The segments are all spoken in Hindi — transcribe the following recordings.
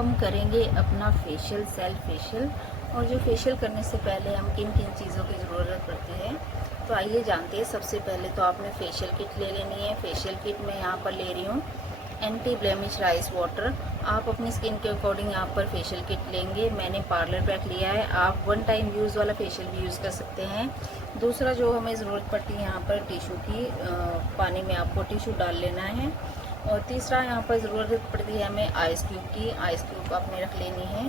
हम करेंगे अपना फेशियल, सेल्फ फेशियल। और जो फेशियल करने से पहले हम किन किन चीज़ों की ज़रूरत पड़ती है, तो आइए जानते हैं। सबसे पहले तो आपने फेशियल किट ले लेनी है। फेशियल किट मैं यहाँ पर ले रही हूँ एंटी ब्लेमिश राइस वाटर। आप अपनी स्किन के अकॉर्डिंग यहाँ पर फेशियल किट लेंगे। मैंने पार्लर पैक लिया है। आप वन टाइम यूज़ वाला फेशियल भी यूज़ कर सकते हैं। दूसरा जो हमें ज़रूरत पड़ती है यहाँ पर टिशू की, पानी में आपको टिशू डाल लेना है। और तीसरा यहाँ पर ज़रूरत पड़ती है हमें आइस क्यूब की। आइस क्यूब आपने रख लेनी है।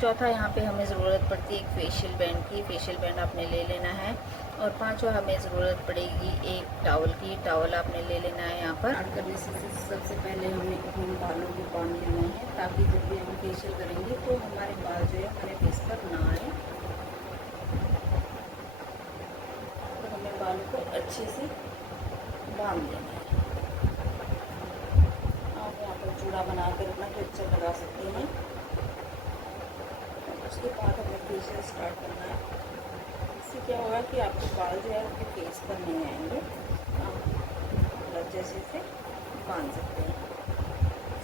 चौथा यहाँ पे हमें ज़रूरत पड़ती है एक फेशियल बैंड की। फेशियल बैंड आपने ले लेना है। और पांचवा हमें ज़रूरत पड़ेगी एक टॉवल की। टॉवल आपने ले लेना है। यहाँ पर स्टार्ट करने से सबसे पहले हमें अपने बालों को बांध लेना है, ताकि जब भी हम फेशियल करेंगे तो हमारे बाल जो है हमारे फेस पर ना आए। तो हमें बालों को अच्छे से बांध लेना है। आप यहाँ पर चूड़ा बनाकर अपना टेक्सचर लगा सकते हैं। उसके बाद हमें फेशियल स्टार्ट करना है। इससे क्या होगा कि आपके बाल जो है आपके फेस पर नहीं आएंगे, आप जैसे से बांध सकते हैं।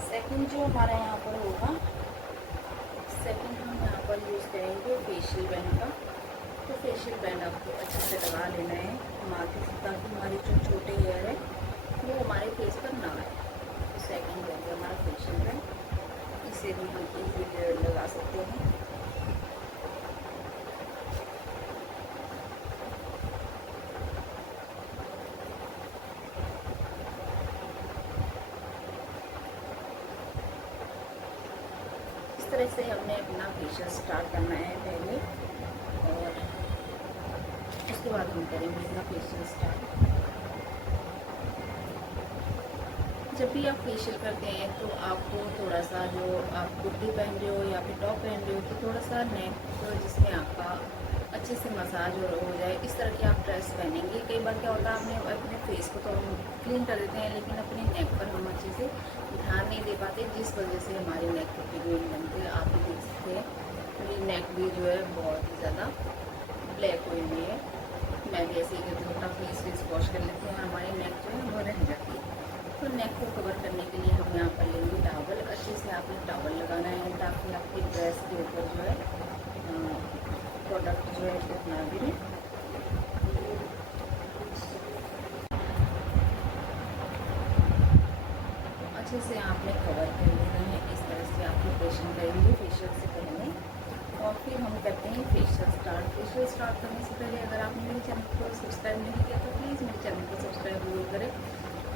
सेकंड जो हमारा यहाँ पर होगा, सेकंड हम यहाँ पर यूज़ करेंगे फेशियल बैंड का। तो फेशियल बैंड आपको अच्छे से लगा लेना है माथे से, ताकि हमारे जो छोटे हेयर है वो हमारे फेस पर ना आए। तो सेकंड हो गया हमारा फेशियल बैंड। इसे भी हम इजीली लगा सकते हैं। इस तरह से हमने अपना फेशियल स्टार्ट करना है पहले, और उसके बाद हम करेंगे अपना फेशियल स्टार्ट। जब भी आप फेशियल करते हैं तो आपको थोड़ा सा, जो आप कुर्ती पहन रहे हो या फिर टॉप पहन रहे हो, तो थोड़ा सा नेक तो जिसमें आपका अच्छे से मसाज हो जाए, इस तरह की आप ड्रेस पहनेंगे। कई बार क्या होता है, आपने अपने फेस को तो हम क्लीन कर देते हैं, लेकिन अपने नेक पर हम अच्छे से ध्यान नहीं दे पाते, जिस वजह से हमारी नेक पर पिगमेंट बनते हैं। आप भी देख सकते हैं मेरी नेक भी जो है बहुत ही ज़्यादा ब्लैक हुई हुई है। मैं भी ऐसे ही करती हूँ, अपना फेस वॉश कर लेती हूँ और हमारी नेक जो है वो रह जाती है। तो नेक को कवर करने के लिए हम यहाँ पर लेंगे टॉवल। अच्छे से आपने टॉवल लगाना है, ताकि आपकी ड्रेस के ऊपर जो है प्रोडक्ट जो है इतना गिरे। अच्छे से आपने कवर कर लेना है। इस तरह से आप प्रिपरेशन करेंगे फेशियल से पहले, और फिर हम करते हैं फेशियल स्टार्ट। फेशियल स्टार्ट करने से पहले अगर आपने मेरे चैनल को सब्सक्राइब नहीं किया तो प्लीज़ मेरे चैनल को सब्सक्राइब जरूर करें,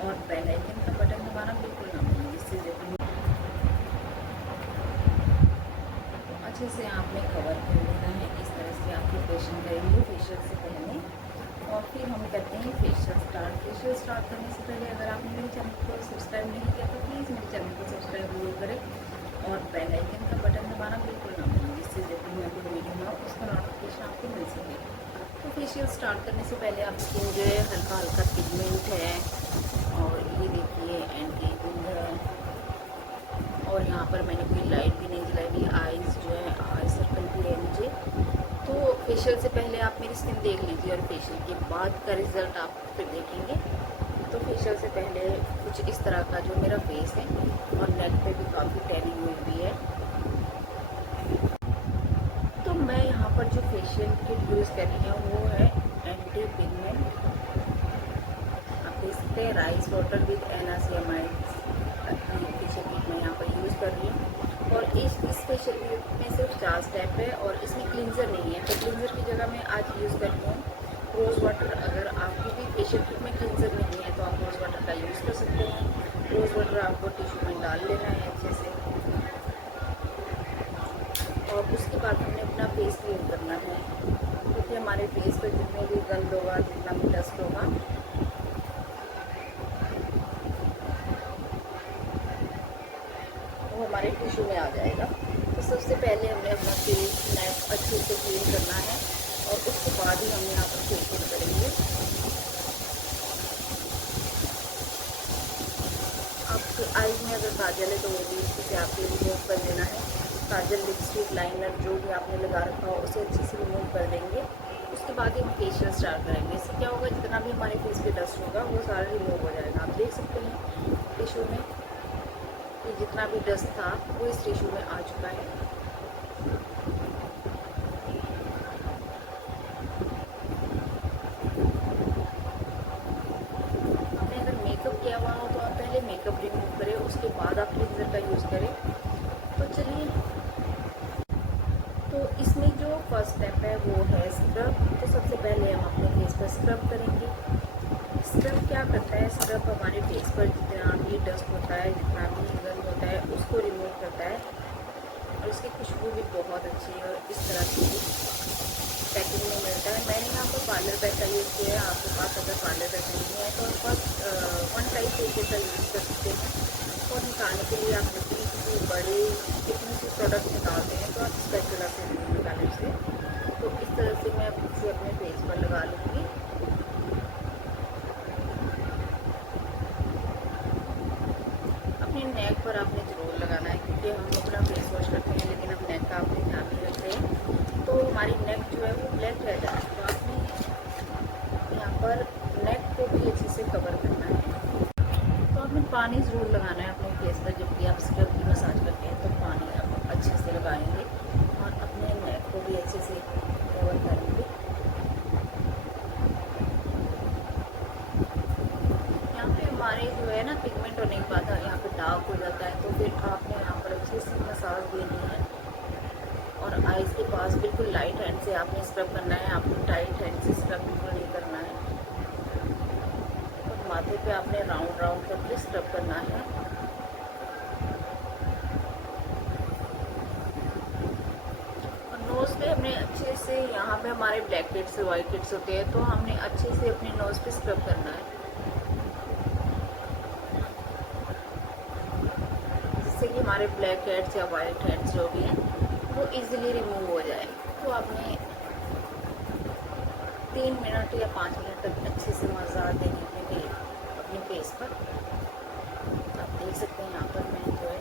और बेल आइकन का बटन दबाना बिल्कुल ना भूलें, जिससे जब भी अच्छे से आपने कवर कर लेना है। इस तरह से आप प्रिपरेशन करेंगे फेशियल से पहले, और फिर हम करते हैं फेशियल स्टार्ट। फेशियल स्टार्ट करने से पहले अगर आपने मेरे चैनल को सब्सक्राइब नहीं किया तो प्लीज़ मेरे चैनल को सब्सक्राइब जरूर करें, और बेल आइकन का बटन दबाना बिल्कुल ना भूलें, जिससे जब भी मैं कोई वीडियो बनाऊँ उसका नोटिफिकेशन आपको मिल सके। तो फेशियल स्टार्ट करने से पहले आप स्किन जो है हल्का हल्का पिगमेंट है, और ये देखिए एंटी एजिंग है, और यहाँ पर मैंने कोई लाइट भी नहीं जलाई हुई। आईज जो है आई सर्कल भी है मुझे। तो फेशियल से पहले आप मेरी स्किन देख लीजिए, और फेशियल के बाद का रिज़ल्ट आप फिर देखेंगे। तो फेशियल से पहले कुछ इस तरह का जो मेरा फेस है, और नेक पे भी काफ़ी टैनिंग हुई है। तो मैं यहाँ पर जो फेशियल किट यूज़ कर रही हूँ वो है एंटी पिगमेंट। आप देख सकते हैं rice water with niacinamide facial kit मैं यहाँ पर यूज़ कर रही हूँ। और इस फेशियल किट में सिर्फ 4 स्टेप है, और इसमें क्लींजर नहीं है। तो क्लींजर की जगह मैं आज यूज़ कर रही हूँ रोज़ वाटर। अगर आपकी भी फेशियल किट में क्लींजर नहीं है तो आप रोज़ वाटर का यूज़ कर सकते हैं। रोज़ वाटर आपको टिश्यू में डाल लेना है अच्छे से, और उसके बाद हमने अपना फेस क्लीन करना है, क्योंकि हमारे फेस पर जितने भी गंद होगा, जितना भी डस्ट होगा, वो हमारे टिश्यू में आ जाएगा। तो सबसे पहले हमने अपना फेस नेक अच्छे से क्लीन करना है, और उसके बाद ही हम यहाँ पर फेशियल करेंगे। आपके आईज में अगर काजल है तो वो भी इससे से आपको रिमूव कर देना है। काजल, लिपस्टिक, लाइनर जो भी आपने लगा रखा हो उसे अच्छे से रिमूव कर देंगे। उसके बाद ही हम फेशियल स्टार्ट करेंगे। इससे क्या होगा, जितना भी हमारे फेस पे डस्ट होगा वो सारा रिमूव हो जाएगा। आप देख सकते हैं टिश्यू में कि जितना भी डस्ट था वो इस टिश्यू में आ चुका है। आपने अगर मेकअप किया हुआ हो तो आप पहले मेकअप रिमूव करें, उसके बाद आप क्लींजर का यूज़ करें। तो चलिए, तो इसमें जो फर्स्ट स्टेप है वो है स्क्रब। तो सबसे पहले हम अपने फेस पर स्क्रब करेंगे। स्क्रब क्या करता है? स्क्रब हमारे फेस पर जितना भी डस्ट होता है, जितना भी गंद होता है, उसको रिमूव करता है। और उसकी खुशबू भी बहुत अच्छी है। और इस तरह की पैकिंग में मिलता है। मैंने यहाँ पर पार्लर पैक का यूज़ किया है। आपके पास अगर पार्लर पैक नहीं है तो फर्स्ट वन टाइप फेशियल का यूज़ कर सकते हैं। और निकालने के लिए आप देखिए किसी बड़े कितने से प्रोडक्ट निकालते हैं तो आप स्पैचुला से निकालें उसे। तो इस तरह से मैं इसे अपने फेस पर लगा लूँगी। अपने नेक पर आपने ज़रूर लगाना है, क्योंकि हम अपना फेस वॉश करते हैं लेकिन हम नेक का अपने ध्यान नहीं रखते हैं, तो हमारी नेक जो है वो ब्लैक रह जाती है। तो आपने यहाँ पर नेक को भी अच्छे से कवर करना है। तो आपने पानी ज़रूर लगाना है अपने फेस पर। जब भी आप स्क्रब की मसाज करते हैं तो पानी आप अच्छे से लगाएंगे और अपने नेक को भी अच्छे से कवर करेंगे। हमारे जो है ना पिगमेंट हो नहीं पाता, यहाँ पे डार्क हो जाता है। तो फिर आपने यहाँ पर अच्छे से मसाज देनी है और आइज़ के पास बिल्कुल लाइट हैंड से आपने स्क्रब करना है। आपने टाइट हैंड से स्क्रब बिल्कुल नहीं करना है। और माथे पे आपने राउंड राउंड करके स्क्रब करना है। और नोज़ पे हमने अच्छे से, यहाँ पे हमारे ब्लैक हेड्स वाइट हेड्स होते हैं, तो हमने अच्छे से अपने नोज़ पे स्क्रब करना है, जिससे कि हमारे ब्लैक हेड्स या वाइट हेड्स जो भी हैं वो इजीली रिमूव हो जाए। तो आपने 3 मिनट या 5 मिनट तक अच्छे से मसाज देने के लिए अपने फेस पर। आप देख सकते हैं यहाँ पर मैं जो है,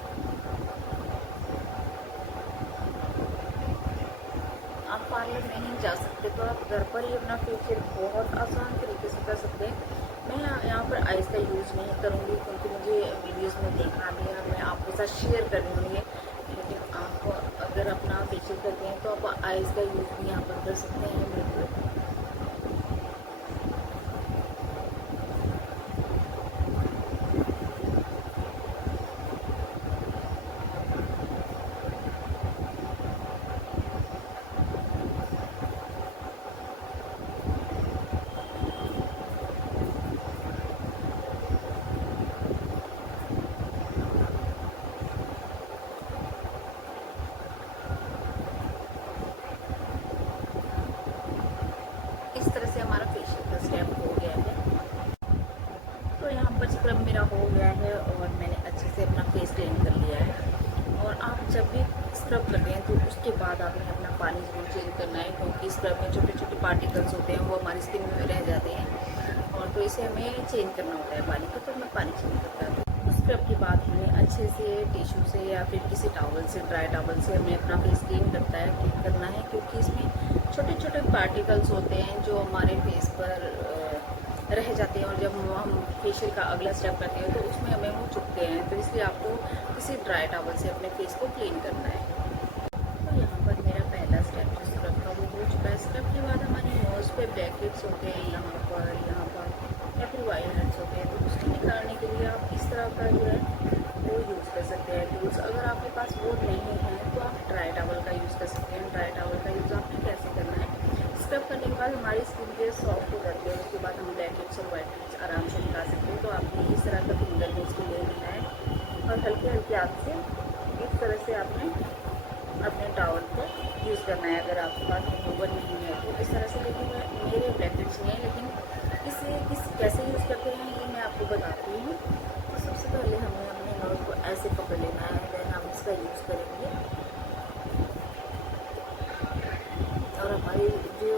आप पार्लर नहीं जा सकते तो आप घर पर ही अपना फेशियल बहुत आसान तरीके से कर सकते हैं। मैं यहाँ पर आइस का यूज़ नहीं करूँगी, क्योंकि मुझे वीडियोस में देखना भी है, मैं आपके साथ शेयर करनी होंगी। लेकिन आप अगर अपना फेशियल करते हैं तो आप आइस का यूज़ भी यहाँ पर कर सकते हैं बिल्कुल। इस तरह से हमारा फेशियल का स्टेप हो गया है। तो यहाँ पर स्क्रब मेरा हो गया है और मैंने अच्छे से अपना फेस क्लीन कर लिया है। और आप जब भी स्क्रब करते हैं तो उसके बाद आपने अपना पानी ज़रूर चेंज करना है, क्योंकि स्क्रब में छोटे छोटे पार्टिकल्स होते हैं वो हमारी स्किन में रह जाते हैं। और तो इसे हमें चेंज करना होता है पानी को, तो मैं पानी चेंज करता हूँ। स्क्रब के बाद हमें अच्छे से टिश्यू से या फिर किसी टॉवल से, ड्राई टॉवल से हमें अपना फेस क्लीन करना है, क्योंकि इसमें छोटे छोटे पार्टिकल्स होते हैं जो हमारे फेस पर रह जाते हैं। और जब हम फेशियल का अगला स्टेप करते हैं तो उसमें हमें वो चुभते हैं, तो इसलिए आपको किसी ड्राई टॉवल से अपने फेस को क्लीन करना है। तो यहाँ पर मेरा पहला स्टेप जो स्क्रब का वो हो चुका है। स्क्रब के बाद हमारी नोज़ पे ब्लैक हेड्स होते हैं, यहाँ पर या फिर वाइट हेड्स होते हैं, तो उसको निकालने के लिए आप इस तरह का जो है वो यूज़ कर सकते हैं टूल्स। अगर आपके पास वो नहीं है तो आप ड्राई टॉवल का यूज़ कर सकते हैं। ड्राई टॉवल का यूज़ आपने कैसे करना है? स्क्रब करने के बाद हमारी स्किन जो सॉफ्ट हो जाती है, उसके बाद हम ब्लैक हेड्स और वाइट हेड्स आराम से निकाल सकते हैं। तो आपने इस तरह का फिंगर को उसको ले लेना है और हल्के हल्के हाथ से इस तरह से आपने अपने टॉवल को यूज़ करना है। अगर आपके पास रिमूवर नहीं है तो इस तरह से, लेकिन मेरे ब्लैक हेड्स नहीं है, लेकिन इसे कैसे यूज़ करते हैं ये मैं आपको बताती हूँ। तो सबसे पहले हमें अपने नोज़ को ऐसे पकड़ लेना है, देन हम इसका यूज़ करेंगे और हमारी जो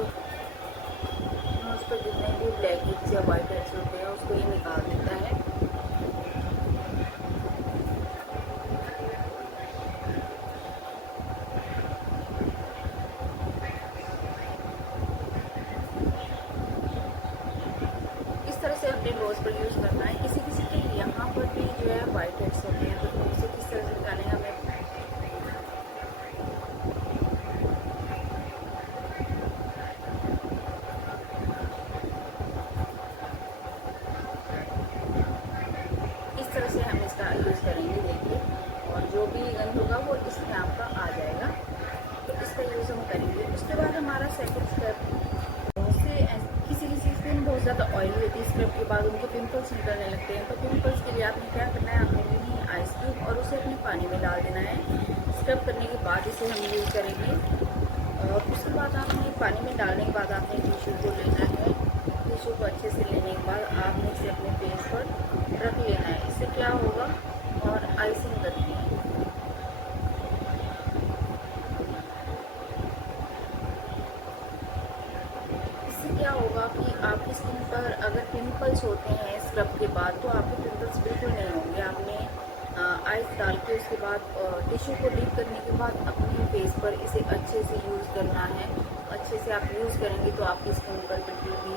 नोज़ पर जितने भी ब्लैक हेड्स या वाइट हेड्स होते हैं उसको ये निकाल देता है। इस तरह से अपने नोज़ पर यूज़ करना है। किसी किसी के यहाँ पर भी जो है वाइट हेड्स होते हैं, तो उसे किस करेंगे। उसके बाद हमारा सेकंड स्टेप, बहुत से किसी किसी स्किन बहुत ज़्यादा ऑयली होती है, स्क्रब के बाद उनको पिंपल्स निकलने लगते हैं। तो पिंपल्स के लिए आपने क्या करना है, आपने लेनी है आइस क्यूब और उसे अपने पानी में डाल देना है। स्क्रब करने के बाद इसे हम यूज़ करेंगे। और उसके बाद आपने पानी में डालने के बाद आपने टिश्यू को लेना है। टिश्यू को अच्छे से लेने के बाद आपने इसे अपने फेस पर रख लेना है। इससे क्या होगा, और आइसिंग करनी है। इससे क्या होगा कि आपकी स्किन पर अगर पिंपल्स होते हैं स्क्रब के बाद, तो आपके पिंपल्स बिल्कुल नहीं होंगे। आपने आइस डाल के उसके बाद टिश्यू को डीप करने के बाद अपने फेस पर इसे अच्छे से यूज़ करना है। अच्छे से आप यूज़ करेंगे तो आपकी स्किन पर बिल्कुल भी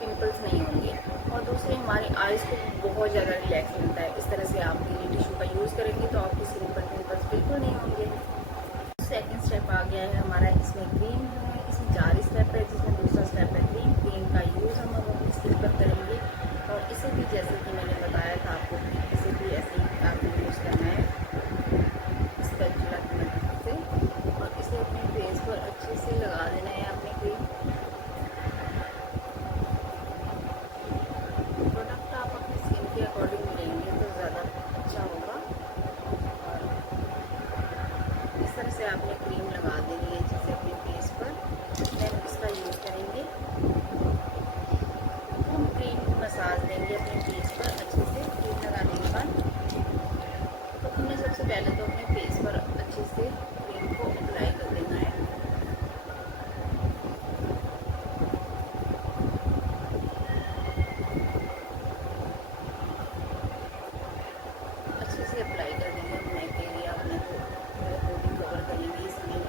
पिंपल्स नहीं होंगे। और दूसरे, हमारे आइज़ को बहुत ज़्यादा रिलैक्स मिलता है। इस तरह से आप ये टिश्यू का यूज़ करेंगे तो आपकी स्किन पर पिंपल्स बिल्कुल नहीं होंगे। सेकंड स्टेप आ गया है हमारा, इसमें क्रीम है। इसमें 4 स्टेप है, जिसमें दूसरा स्टेप है क्रीम। क्रीम का यूज़ हम अपनी स्किन पर करेंगे और इसे भी जैसे कि मैंने बताया था आपको कि इसे भी ऐसे ही आपको यूज़ करना है स्पैचुला की मदद से, और इसे अपने फेस पर अच्छे से लगा देना है अपने क्रीम। प्रोडक्ट आप अपनी स्किन के अकॉर्डिंग लेंगे तो ज़्यादा अच्छा होगा। और इस तरह से आपने क्रीम लगा देनी है जैसे अपने फेस पर। देन इसका यूज़ करेंगे, तो हम क्रीम की मसाज देंगे अपने फेस पर अच्छे से। क्रीम लगाने के बाद तो हमने सबसे पहले तो अपने फेस पर अच्छे से क्रीम को अप्लाई कर देना है। अच्छे से अप्लाई कर देंगे अपने एरिया, अपने पूरे बॉडी कवर करेंगे इसमें।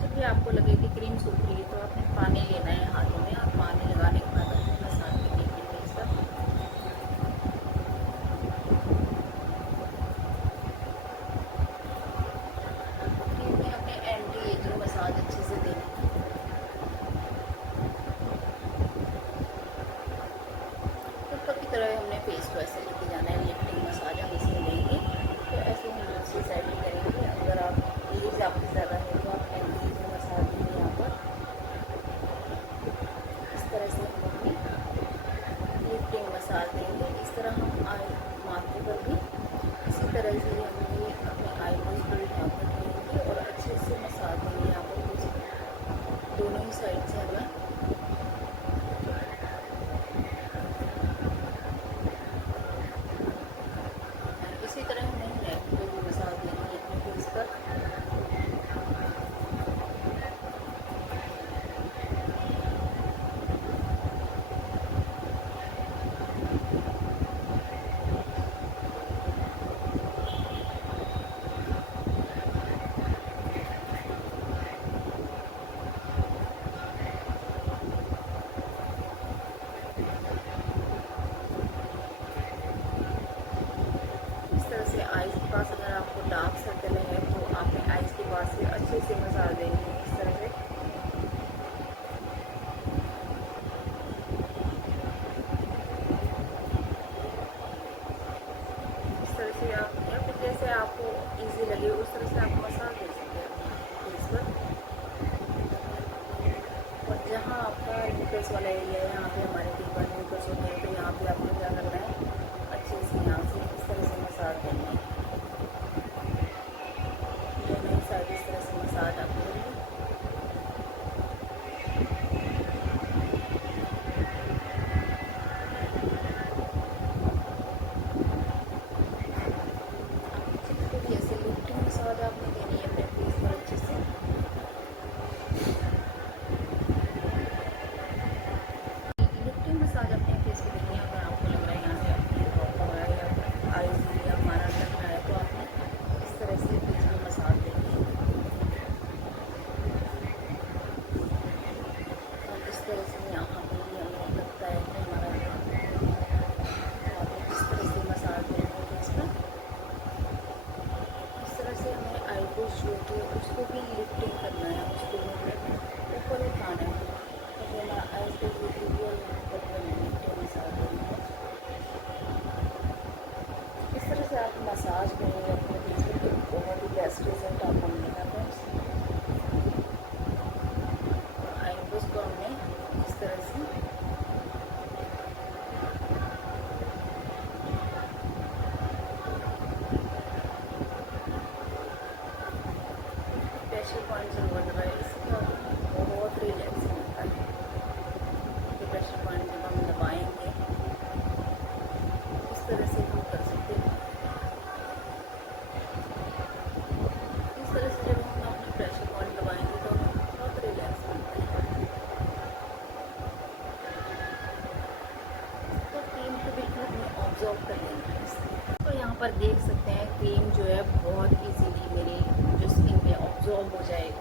जब भी आपको लगे कि क्रीम सूख रही है तो आपने पानी लेना है हाथों में, और पानी लगाने के बाद अपने मसाज करने के लिए इसका क्रीम में अपने एंटी एजिंग मसाज अच्छे से देनी है। ऊपर की तरह हमने फेस को ऐसे लेके जाना है, लिफ्टिंग मसाज हम इसमें लेंगे। तो ऐसे हम दूसरी साइड भी करेंगे। अगर आप एज आपकी ज़्यादा है तो आप एंटी एजिंग मसाज देंगे यहाँ पर। इस तरह से हम अपनी लिफ्टिंग मसाज देंगे। इस तरह हम आई माथे पर भी इसी तरह से हम ये अपने आईब्रोज पर यहाँ पर देंगे और अच्छे से मसाज देंगे यहाँ पर कुछ दोनों ही साइड से हमें। इसी तरह हमें नेक पे भी मसाज देनी है अपने फेस पर। इस तरह से आइज़ के पास अगर आपको डार्क सर्कल है तो आपने आइज़ के पास से अच्छे से मसाज देनी है इस तरह से। इस तरह से आप, या फिर जैसे आपको इजी लगे उस तरह से आप मसाज दे सकते हैं अपने फेस पर। और जहाँ आपका न्यूकल्स वाला एरिया है, यहाँ पे हमारे कई बार न्यूकल्स होते हैं, तो यहाँ पे आपको क्या करना है, अच्छे से यहाँ से इस तरह से मसाज देनी है। दोनों ही साइड इस तरह से मसाज आप करेंगे। ऐसे लिफ्टिंग मसाज आपने देनी है अपने फेस पर अच्छे से। लिफ्टिंग मसाज अपने फेस पे देनी है। अगर आपको लग रहा है यहाँ से आपकी ड्रॉप हो रहा है या फिर आइज या हमारा लग रहा है तो आपने इस तरह से फेस पे मसाज देनी है। और इस तरह से यहाँ पे भी हमें लगता है कि हमारा तो आपने इस तरह से मसाज देनी है फेस पर। इस तरह से हमें आईब्रोज जो होती है उसको भी लिफ्टिंग करना है, उसको भी हमें ऊपर उठाना है। तो हमारा आईब्रोज भी ऊपर लिफ्टिंग मसाज देनी है। इस तरह से आप मसाज करेंगे अपने फेस पर तो बहुत ही बेस्ट रिजल्ट आपको मिलेगा फ्रेंड्स। आईब्रोज को हमने इस तरह से प्रेशर पॉइंट से बढ़ रहा है, इसका बहुत रिलैक्स मिलता है। ये प्रेशर पॉइंट जब हम दबाएंगे इस तरह से हम कर सकते हैं। इस तरह से जब हम अपने प्रेशर पॉइंट दबाएंगे तो हमें बहुत रिलैक्स मिलता है। तो क्रीम को बिल्कुल हमें ऑब्जर्व कर लेना है। तो यहाँ पर देख सकते हैं क्रीम जो है बहुत इजीली मेरे जो स्किन पे ऑब्जर्व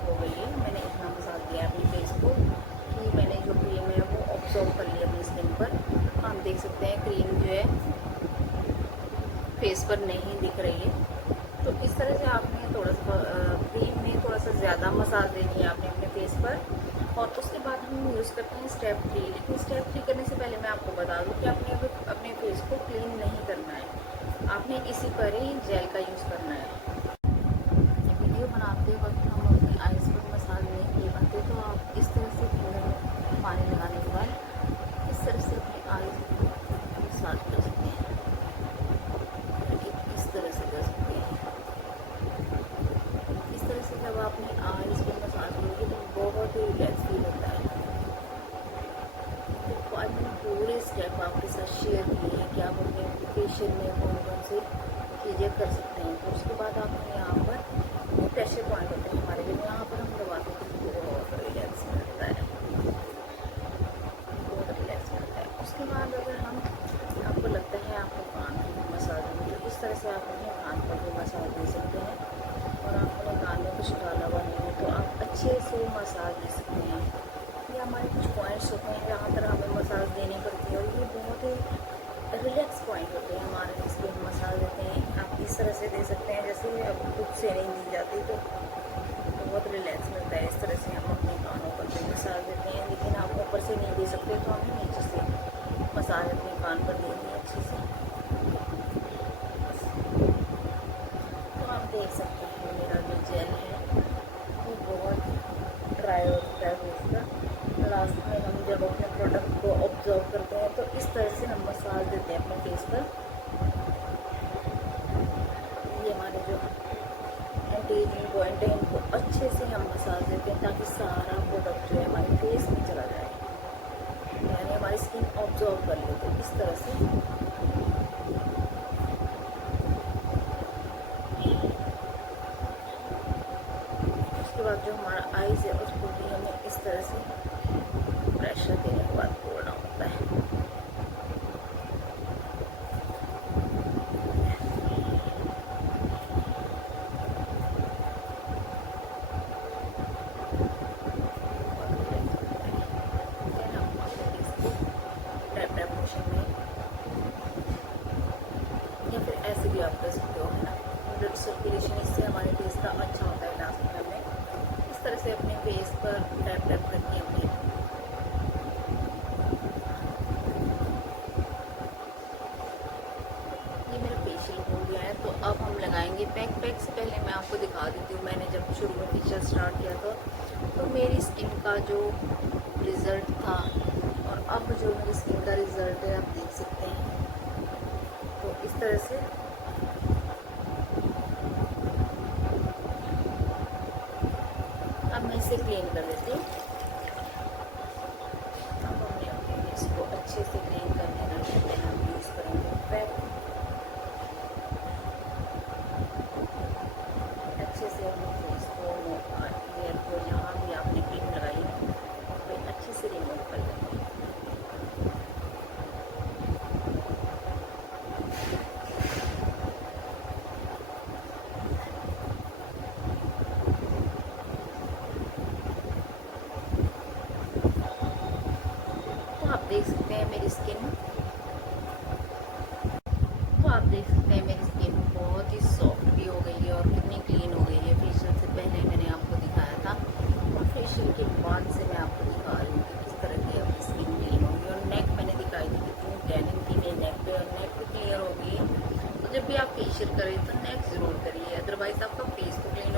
हो गई है। मैंने इतना मसाज दिया अपने फेस को कि मैंने जो क्रीम है वो ऑब्जर्व कर लिया अपनी स्किन पर। हम देख सकते हैं क्रीम जो है फेस पर नहीं दिख रही है। तो इस तरह से आपने थोड़ा सा क्रीम में थोड़ा सा ज़्यादा मसाज देनी है आपने अपने फेस पर। और उसके बाद हम यूज़ करते हैं स्टेप 3। लेकिन स्टेप 3 करने से पहले मैं आपको बता दूं कि आपने अपने फेस को क्लीन नहीं करना है, आपने इसी पर ही जेल का यूज़ करना है। वीडियो बनाते वक्त हम अपनी आइज़ पर मसाज नहीं किए पाते, तो आप इस तरह से फिंगर में पानी लगाने के बाद इस तरह से अपनी आइज़ को मसाज कर सकते हैं। इस तरह से कर सकते हैं। इस तरह से जब आप अपनी आइज़ पर मसाज करोगे तो बहुत ही रिलैक्स फील होता है। तो आज मैंने पूरे स्टेप आपके साथ शेयर किए हैं कि आप अपने फेशियल में कौन कौन से चीज़ें कर सकते हैं। तो उसके बाद आपने यहाँ पर प्रेशर पॉइंट होते हैं हमारे, जो यहाँ पर हम दबाते हैं तो बहुत रिलैक्स मिलता है, बहुत रिलैक्स मिलता है। उसके बाद अगर हम आपको लगता है आपको कान की मसाज देनी, तो इस तरह से आप अपने कान पर भी मसाज दे सकते हैं। और आपने कान में कुछ डाला हुआ नहीं है तो आप अच्छे से मसाज दे सकते हैं। ये हमारे कुछ पॉइंट्स होते हैं जहाँ पर हमें मसाज देनी पड़ती है, और ये बहुत ही रिलैक्स पॉइंट होते हैं हमारे जिसके हम मसाज देते हैं। आप इस तरह से दे सकते हैं जैसे अब खुद से नहीं दी जाती, तो बहुत रिलैक्स मिलता है। इस तरह से हम अपने कानों पर भी मसाज देते हैं। लेकिन आप ऊपर से नहीं दे सकते तो हमें नीचे से मसाज अपने कान पर देनी है अच्छे से। तो आप देख सकते हैं मेरा जो जेल है वो बहुत ड्राई हो चुका है फेस का। लास्ट में हम जब अपने प्रोडक्ट को ऑब्जर्व करते हैं तो इस तरह से हम मसाज देते हैं अपने फेस पर। ये हमारे जो एंटी एजिंग पॉइंट है इनको अच्छे से हम मसाज देते हैं ताकि सारा प्रोडक्ट जो है हमारे फेस में चला जाए, यानी हमारी स्किन ऑब्जर्व कर ले। तो इस तरह से उसके बाद जो हमारा आईज है उसको भी हमें इस तरह से प्रेशर देने के बाद तोड़ना होता है। या फिर ऐसे भी आप कर सकते हो, है ना। ब्लड सर्कुलेशन इससे हमारे फेस का अच्छा होता है। लास्ट में हमें इस तरह से अपने फेस पर टैप टैप करके अपने ये मेरा फेशियल हो गया है। तो अब हम लगाएंगे पैक। पैक से पहले मैं आपको दिखा देती हूँ, मैंने जब शुरू में फेशियल स्टार्ट किया था तो मेरी स्किन का जो रिज़ल्ट था और अब जो मेरी स्किन का रिज़ल्ट है आप देख सकते हैं। तो इस तरह से अब मैं इसे क्लीन कर देती हूँ। अब हमने अपने फेस को अच्छे से क्लीन कर लेना है। पहले हम यूज़ करेंगे पैक। अच्छे से अपने फेस को हेयर को जहाँ भी आपने क्रीम लगाई है तो अच्छे से रिमूव कर लेंगे। देख सकते हैं मेरी स्किन, तो आप देख सकते हैं मेरी स्किन बहुत ही सॉफ्ट भी हो गई है और कितनी क्लीन हो गई है। फेशियल से पहले मैंने आपको दिखाया था और फेशियल के बाद से मैं आपको दिखा रही हूँ कि किस तरह की आपकी स्किन क्लीन होगी। और नेक मैंने दिखाई थी कितनी टैनिंग थी मेरे नेक पे, और नेक भी क्लियर हो गई है। तो जब भी आप फेशियल करें तो नेक ज़रूर करिए, अदरवाइज़ आपका फेस तो क्लीन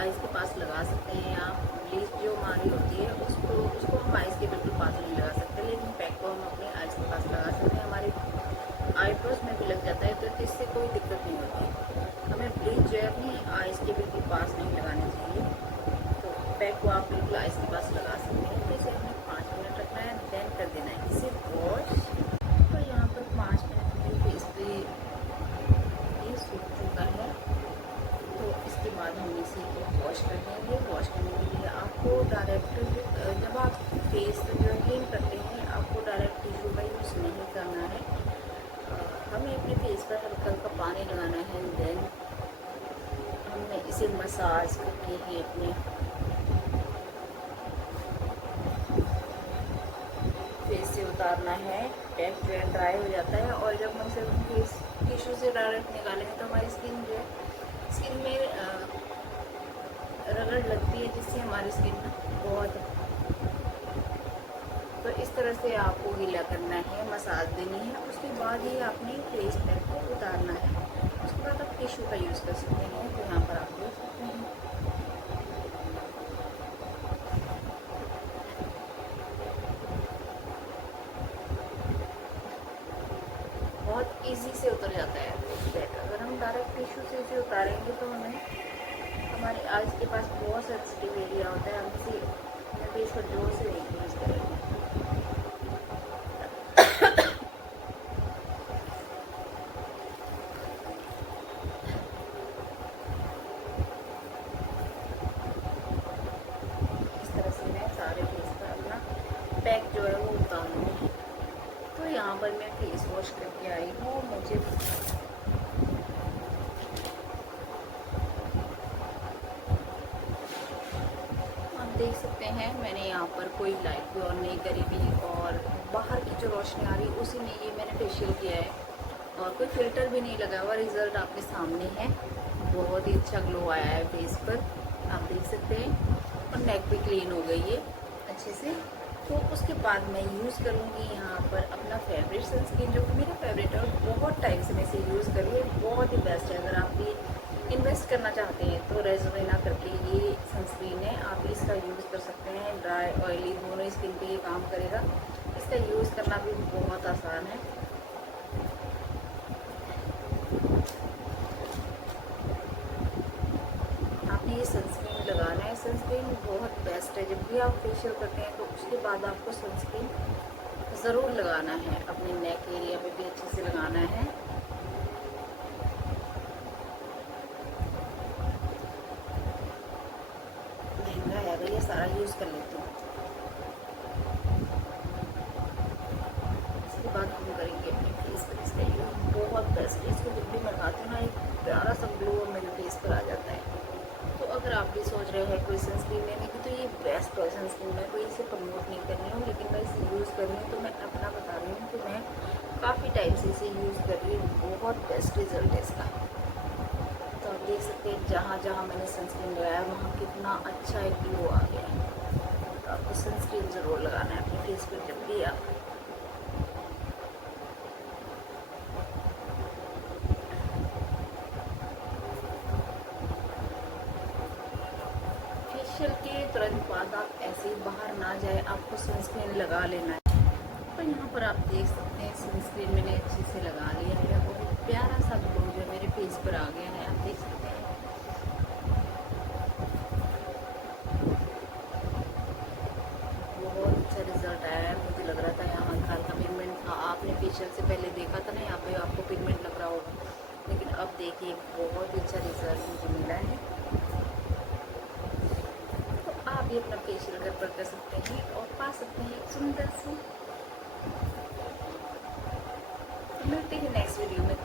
आइज़ के पास लगा सकते हैं आप। ब्लीच जो हमारी होती है उसको हम आइज़ के बिल्कुल पास नहीं लगा सकते, लेकिन पैक को हम अपने आइज़ के पास लगा सकते हैं। हमारे आईब्रोज में भी लग जाता है, तो इससे कोई दिक्कत नहीं होती। हमें ब्लीच जो है अपनी आइज़ के बिल्कुल पास नहीं लगानी चाहिए। तो पैक को आप बिल्कुल आइज़ के पास लगा सकते हैं। तो इसे हमें 5 मिनट रखना है, देन कर देना है इसे वॉश। तो यहाँ पर 5 मिनट में फेस पे ये सूख चुका है, तो इसके बाद हम इसे वॉश कर देंगे। वॉश करने के लिए आपको डायरेक्ट जब आप फेस जो क्लीन करते हैं आपको डायरेक्ट टिश्यू का यूज़ नहीं करना है। हमें अपने फेस पर हल्का हल्का पानी लगाना है, देन हमें इसे मसाज करके ही अपने फेस से उतारना है। पैक जो है ड्राई हो जाता है, और जब हम इसे फेस टिश्यू से डायरेक्ट निकालेंगे तो हमारी स्किन जो है स्किन में रगड़ लगती है, जिससे हमारी स्किन बहुत, तो इस तरह से आपको गीला करना है, मसाज देनी है। उसके बाद ही आपने फेस पैक को उतारना है। उसके बाद आप टिश्यू का यूज़ कर सकते हैं। तो यहाँ पर आप देख सकते हैं बहुत इजी से उतर जाता है फेस पैक। अगर हम डायरेक्ट टिश्यू से इसे उतारेंगे तो हमें हमारे आइज़ के पास बहुत सेंसिटिव एरिया होता है, हम इसे फेस पर जोर से नहीं यूज़ करेंगे। इस तरह से मैं सारे फेस पर अपना पैक जो है वो उतारूँगी। तो यहाँ पर मैं फेस वॉश करके आई हूँ। मुझे देख सकते हैं मैंने यहाँ पर कोई लाइट भी ऑन नहीं करी हुई, और बाहर की जो रोशनी आ रही है उसी में ये मैंने फेशियल किया है, और कोई फिल्टर भी नहीं लगा हुआ। रिज़ल्ट आपके सामने है, बहुत ही अच्छा ग्लो आया है फेस पर, आप देख सकते हैं। और नेक भी क्लीन हो गई है अच्छे से। तो उसके बाद मैं यूज़ करूँगी यहाँ पर अपना फेवरेट सनस्क्रीन, जो कि मेरा फेवरेट है और बहुत टाइम से मैं इसे यूज़ कर रही हूँ। बहुत ही बेस्ट है। अगर आप भी इन्वेस्ट करना चाहते हैं तो रेज़ोनेना करके ये सनस्क्रीन है, आप इसका यूज़ कर सकते हैं। ड्राई ऑयली दोनों स्किन पे ये काम करेगा। इसका यूज़ करना भी बहुत आसान है। आपने ये सनस्क्रीन लगाना है। सनस्क्रीन बहुत बेस्ट है। जब भी आप फेशियल करते हैं तो उसके बाद आपको सनस्क्रीन ज़रूर लगाना है। अपने नेक एरिया पे भी अच्छे से लगाना है। महंगा है, अगर ये सारा यूज़ कर लेती हूँ। इसके बाद हम करेंगे अपने फेस पर इसका यूज़। बहुत बेस्ट है। इसको जब भी मैं लगाती हूँ ना एक प्यारा सा ग्लो मेरे फेस पर आ जाता है। तो अगर आप भी सोच रहे हैं कोई सनस्क्रीन लेने की तो ये बेस्ट है सनस्क्रीन। मैं कोई इसे प्रमोट नहीं कर रही हूँ, लेकिन मैं इसे यूज़ कर रही हूँ तो मैं अपना बता रही हूँ कि मैं काफ़ी टाइम से इसे यूज़ कर रही हूँ। बहुत बेस्ट रिजल्ट है इसका। तो आप देख सकते हैं जहाँ जहाँ मैंने सनस्क्रीन लगाया वहाँ कितना अच्छा एक ग्लो आ गया है। तो आपको सनस्क्रीन ज़रूर लगाना है अपने फेस पर जब भी आप फेशियल के तुरंत बाद आप ऐसे ही बाहर ना जाए, आपको सनस्क्रीन लगा लेना है। तो यहाँ पर आप देख सकते हैं सनस्क्रीन मैंने अच्छे से लगा लिया है और एक प्यारा सा ग्लो जो मेरे फेस पर आ गया है, आप देख सकते हैं। बहुत अच्छा रिजल्ट आया है। मुझे लग रहा था यहाँ हल्का हल्का पिगमेंट था, आपने फेशियल से पहले देखा था ना, यहाँ पे आपको पिगमेंट लग रहा होगा, लेकिन अब देखिए बहुत ही अच्छा रिजल्ट मुझे मिला है। तो आप भी अपना फेशियल घर पर कर सकते हैं और पा सकते हैं एक सुंदर सी। मिलते हैं नेक्स्ट वीडियो में।